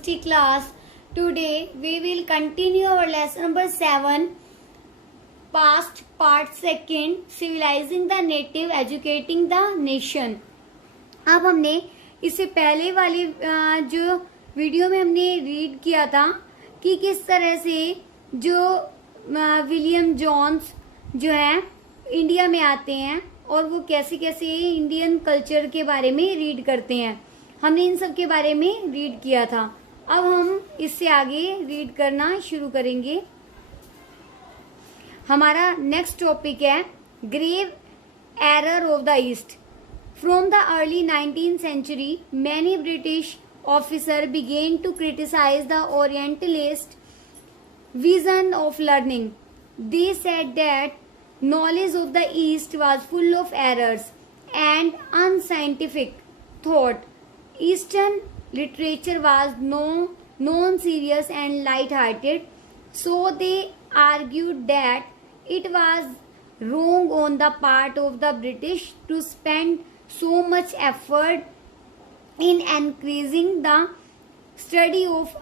First class. Today we will continue our lesson number 7, past part 2, civilizing the native, educating the nation. अब हमने इससे पहले वाली जो वीडियो में हमने रीड किया था कि किस तरह से जो विलियम जोन्स जो है इंडिया में आते हैं और वो कैसे कैसे इंडियन कल्चर के बारे में रीड करते हैं, हमने इन सब के बारे में रीड किया था। अब हम इससे आगे रीड करना शुरू करेंगे। हमारा नेक्स्ट टॉपिक है grave error of the east. From the early 19th century, many British officers began to criticize the Orientalist vision of learning. They said that knowledge of the East was full of errors and unscientific thought. Eastern literature was non-serious and light-hearted, so they argued that it was wrong on the part of the British to spend so much effort in increasing the study of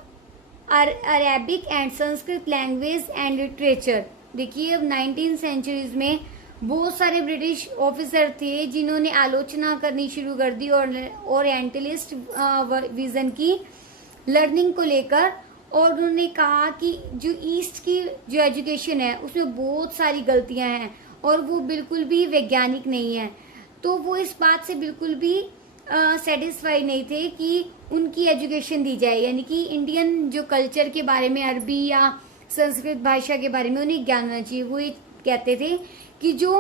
Arabic and Sanskrit language and literature. देखिए अब 19th centuries में बहुत सारे British officer थे जिन्होंने आलोचना करनी शुरू कर दी और ओरिएंटलिस्ट विजन की लर्निंग को लेकर, और उन्होंने कहा कि जो ईस्ट की जो एजुकेशन है उसमें बहुत सारी गलतियां हैं और वो बिल्कुल भी वैज्ञानिक नहीं है। तो वो इस बात से बिल्कुल भी सेटिस्फाई नहीं थे कि उनकी एजुकेशन दी जाए, यानी कि इंडियन जो कल्चर के बारे में, अरबी या संस्कृत भाषा के बारे में उन्हें ज्ञान होना चाहिए। वो ये कहते थे कि जो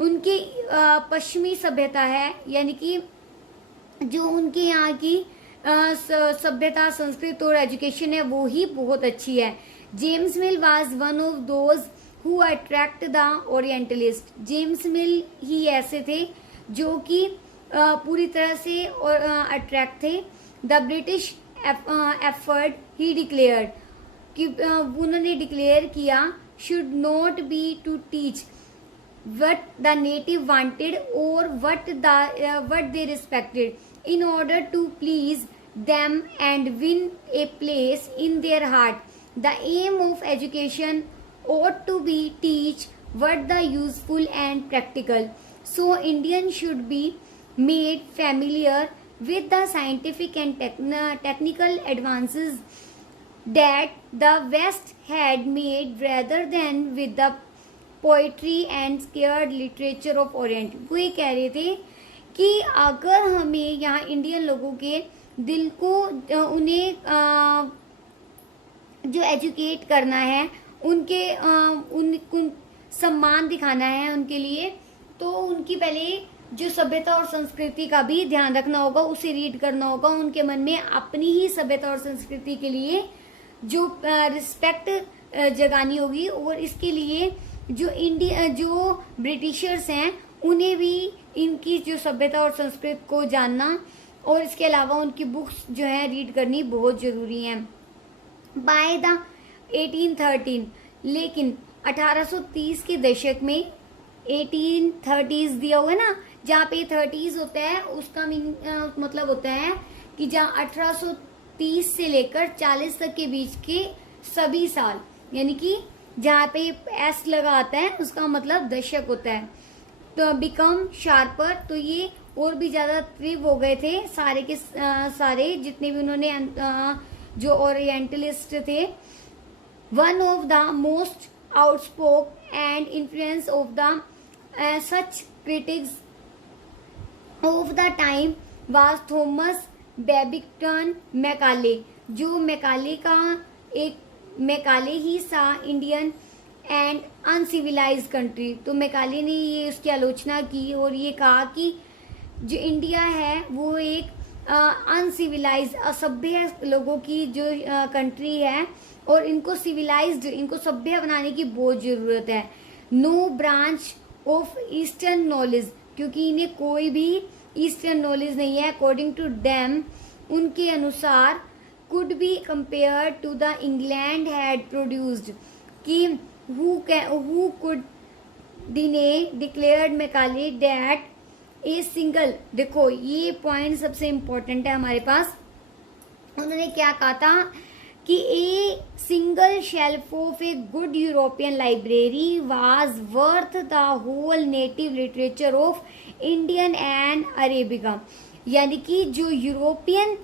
उनकी पश्चिमी सभ्यता है, यानी कि जो उनके यहाँ की सभ्यता, संस्कृत और एजुकेशन है वो ही बहुत अच्छी है। James Mill was one of those who attract the orientalist. James Mill ही ऐसे थे जो कि पूरी तरह से अट्रैक्ट थे। The British effort he declared कि उन्होंने डिक्लेयर किया should not be to teach what the native wanted or what they respected in order to please them and win a place in their heart. The aim of education ought to be teach what the useful and practical. So Indians should be made familiar with the scientific and technical advances that the West had made rather than with the poetry and scared literature of Orient. वो ये कह रहे थे कि अगर हमें यहाँ Indian लोगों के दिल को उन्हें जो एजुकेट करना है, उनके उन सम्मान दिखाना है उनके लिए, तो उनकी पहले जो सभ्यता और संस्कृति का भी ध्यान रखना होगा, उसे रीड करना होगा, उनके मन में अपनी ही सभ्यता और संस्कृति के लिए जो रिस्पेक्ट जगानी होगी, और इसके लिए जो ब्रिटिशर्स हैं उन्हें भी इनकी जो सभ्यता और संस्कृत को जानना और इसके अलावा उनकी बुक्स जो है रीड करनी बहुत जरूरी है। बाय द 1813, लेकिन 1830 के दशक में 1830s दिया हुआ है ना, जहाँ पे 30s होता है उसका मतलब होता है कि जहाँ 1830 से लेकर 40 तक के बीच के सभी साल, यानी कि जहाँ पे एस लगा आता है उसका मतलब दशक होता है। तो बिकम शार्पर, तो ये और भी ज्यादा तीव्र हो गए थे सारे के सारे जितने भी उन्होंने जो ओरिएंटलिस्ट थे। One of the most outspoke and influence of the such critics of the time was Thomas Babington Macaulay. जो मैकाले का एक मैकाले ही सा इंडियन एंड अनसिविलाइज्ड कंट्री, तो मैकाले ने ये उसकी आलोचना की और ये कहा कि जो इंडिया है वो एक अनसिविलाइज्ड, असभ्य लोगों की जो कंट्री है और इनको सिविलाइज्ड, इनको सभ्य बनाने की बहुत जरूरत है। No branch of eastern knowledge, क्योंकि इन्हें कोई भी ईस्टर्न नॉलेज नहीं है। अकॉर्डिंग टू डैम, उनके अनुसार could be compared to the England had produced, कि who could deny declared Macaulay that a single, देखो ये पॉइंट सबसे इम्पोर्टेंट है हमारे पास, उन्होंने क्या कहा था कि a single shelf of a good European library was worth the whole native literature of Indian and Arabica, यानी कि जो यूरोपियन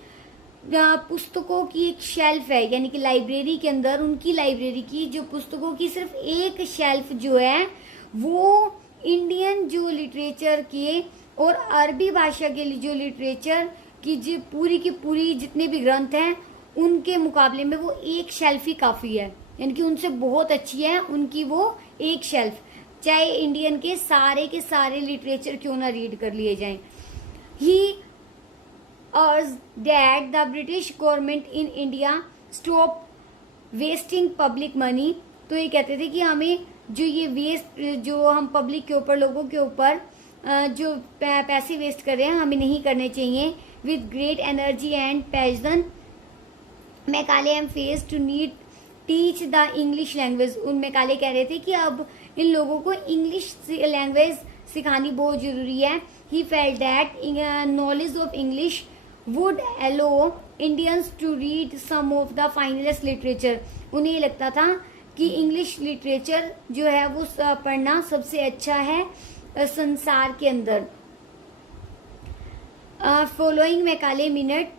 पुस्तकों की एक शेल्फ है, यानी कि लाइब्रेरी के अंदर उनकी लाइब्रेरी की जो पुस्तकों की सिर्फ एक शेल्फ जो है वो इंडियन जो लिटरेचर के और अरबी भाषा के जो लिटरेचर की जो पूरी की पूरी जितने भी ग्रंथ हैं उनके मुकाबले में वो एक शेल्फ ही काफी है, यानी कि उनसे बहुत अच्छी है उनकी वो एक शेल्फ, चाहे इंडियन के सारे लिटरेचर क्यों ना रीड कर लिए जाएं। ही urged that the British government in India stop wasting public money। तो ये कहते थे कि हमें जो ये वेस्ट जो हम पब्लिक के ऊपर लोगों के ऊपर जो पैसे वेस्ट कर रहे हैं हमें नहीं करने चाहिए। With great energy and passion Macaulay emphasised to need teach the English language. उन मैकाले कह रहे थे कि अब इन लोगों को इंग्लिश लैंग्वेज सिखानी बहुत जरूरी है। He felt that knowledge of English would allow Indians to read some of the finest literature। उन्हें ये लगता था कि इंग्लिश लिटरेचर जो है वो पढ़ना सबसे अच्छा है संसार के अंदर। Following Macaulay minute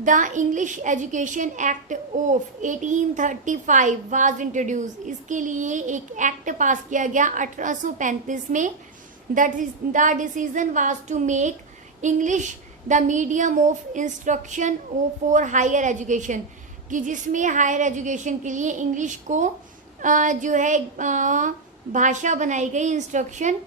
the English education act of 1835 was introduce. इसके लिए एक एक्ट पास किया गया 1835 में। The decision was to make English the medium of instruction for higher education, कि जिसमें हायर एजुकेशन के लिए इंग्लिश को जो है भाषा बनाई गई, इंस्ट्रक्शन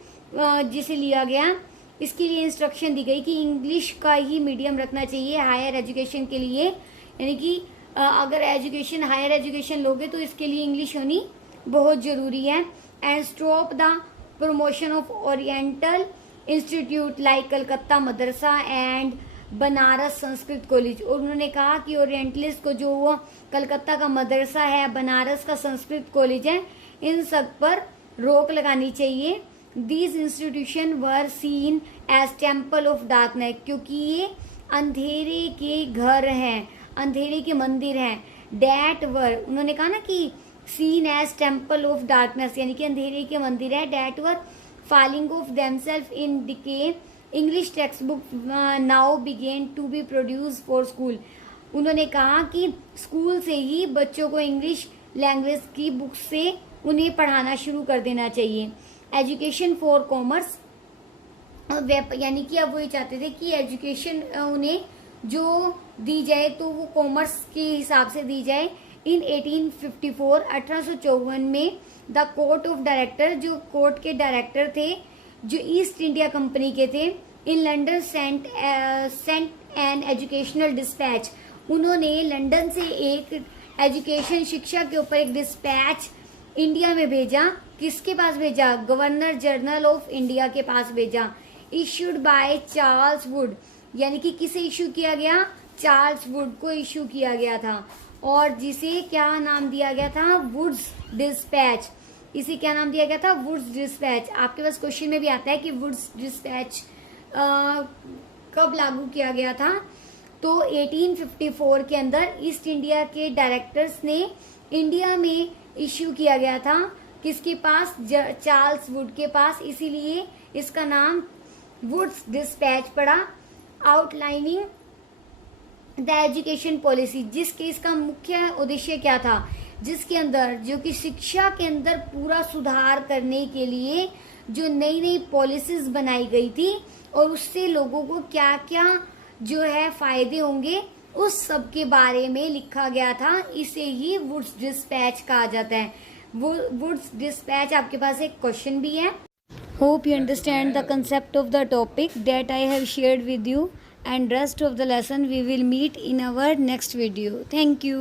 जिसे लिया गया, इसके लिए इंस्ट्रक्शन दी गई कि इंग्लिश का ही मीडियम रखना चाहिए हायर एजुकेशन के लिए, यानी कि अगर एजुकेशन हायर एजुकेशन लोगे तो इसके लिए इंग्लिश होनी बहुत जरूरी है। And stop the promotion of oriental institute like Calcutta Madrasa and Banaras Sanskrit college. और उन्होंने कहा कि ओरिएंटलिस्ट को जो वो कलकत्ता का मदरसा है, बनारस का संस्कृत कॉलेज है, इन सब पर रोक लगानी चाहिए। These institution were seen as temple of darkness, क्योंकि ये अंधेरे के घर हैं, अंधेरे के मंदिर हैं। डैट वर, उन्होंने कहा ना कि seen as temple of darkness, यानी कि अंधेरे के मंदिर है। That were falling of themselves in decay। English textbook now began to be produced for school। उन्होंने कहा कि स्कूल से ही बच्चों को इंग्लिश लैंग्वेज की बुक से उन्हें पढ़ाना शुरू कर देना चाहिए। एजुकेशन फॉर कॉमर्स, यानी कि अब वो ये चाहते थे कि एजुकेशन उन्हें जो दी जाए तो वो कॉमर्स के हिसाब से दी जाए। इन 1854 1854 में द कोर्ट ऑफ डायरेक्टर, जो कोर्ट के डायरेक्टर थे जो ईस्ट इंडिया कंपनी के थे, in London sent an educational dispatch. उन्होंने लंदन से एक एजुकेशन शिक्षा के ऊपर एक डिस्पैच इंडिया में भेजा। किसके पास भेजा? गवर्नर जनरल ऑफ इंडिया के पास भेजा। इश्यूड बाय चार्ल्स वुड, यानी कि किसे इश्यू किया गया? चार्ल्स वुड को इश्यू किया गया था, और जिसे क्या नाम दिया गया था? Wood's dispatch. इसे क्या नाम दिया गया था? Wood's dispatch. आपके पास क्वेश्चन में भी आता है कि वुड्स डिस्पैच कब लागू किया गया था? तो 1854 के अंदर ईस्ट इंडिया के डायरेक्टर्स ने इंडिया में इश्यू किया गया था। किसके पास? चार्ल्स वुड के पास, इसीलिए इसका नाम वुड्स डिस्पैच पड़ा। आउटलाइनिंग द एजुकेशन पॉलिसी, जिसके इसका मुख्य उद्देश्य क्या था? जिसके अंदर जो कि शिक्षा के अंदर पूरा सुधार करने के लिए जो नई नई पॉलिसीज बनाई गई थी और उससे लोगों को क्या क्या जो है फायदे होंगे उस सब के बारे में लिखा गया था। इसे ही वुड्स डिस्पैच कहा जाता है। वुड्स डिस्पैच आपके पास एक क्वेश्चन भी है। Hope you understand the concept of the topic that I have shared with you, and rest of the lesson we will meet in our next video. Thank you.